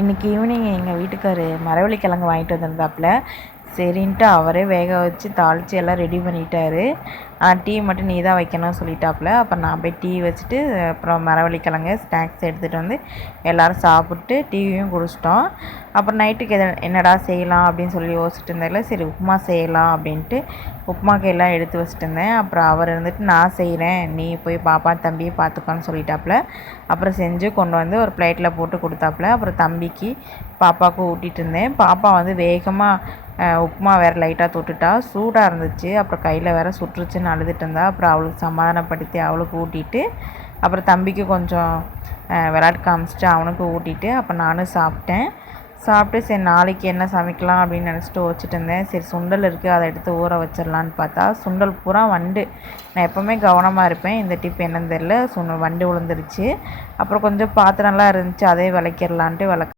இன்றைக்கி ஈவினிங் எங்கள் வீட்டுக்கார் மரவள்ளி கிழங்கு வாங்கிட்டு வந்திருந்தாப்புல. சரின்ட்டு அவரே வேக வச்சு தாளித்து எல்லாம் ரெடி பண்ணிட்டாரு. டீ மட்டும் நீ தான் வைக்கணும்னு சொல்லிட்டாப்புல. அப்புறம் நான் போய் டீ வச்சுட்டு அப்புறம் மரவள்ளி கிழங்கு ஸ்நாக்ஸ் எடுத்துகிட்டு வந்து எல்லோரும் சாப்பிட்டு டீயும் குடிச்சிட்டோம். அப்புறம் நைட்டுக்கு என்னடா செய்யலாம் அப்படின்னு சொல்லி யோசிச்சுட்டு இருந்ததில் சரி உப்புமா செய்யலாம் அப்படின்ட்டு உப்புமாக்கு எல்லாம் எடுத்து வச்சுட்டு இருந்தேன். அப்புறம் அவர் இருந்துட்டு நான் செய்கிறேன், நீ போய் பாப்பா தம்பியை பார்த்துக்கோன்னு சொல்லிட்டாப்புல. அப்புறம் செஞ்சு கொண்டு வந்து ஒரு பிளேட்டில் போட்டு கொடுத்தாப்புல. அப்புறம் தம்பிக்கு பாப்பாவுக்கு ஊட்டிகிட்டு இருந்தேன். பாப்பா வந்து வேகமாக உப்புமா வேறு லைட்டாக தொட்டுட்டா, சூடாக இருந்துச்சு. அப்புறம் கையில் வேறு சுட்டுருச்சுன்னு அழுதுட்டு இருந்தா. அப்புறம் அவளுக்கு சமாதானப்படுத்தி அவளுக்கு ஊட்டிட்டு அப்புறம் தம்பிக்கு கொஞ்சம் விளையாட்டு காமிச்சிட்டு அவனுக்கு ஊட்டிட்டு அப்புறம் நானும் சாப்பிட்டேன். சாப்பிட்டு சரி நாளைக்கு என்ன சமைக்கலாம் அப்படின்னு நினச்சிட்டு வச்சுட்டு இருந்தேன். சரி சுண்டல் இருக்குது, அதை எடுத்து ஊற வச்சிடலான்னு பார்த்தா சுண்டல் பூரா வண்டு. நான் எப்போவுமே கவனமாக இருப்பேன், இந்த டிப் என்னன்னு தெரில, வண்டு விழுந்துருச்சு. அப்புறம் கொஞ்சம் பாத்திரம்லாம் இருந்துச்சு, அதே விளக்கிடலான்ட்டு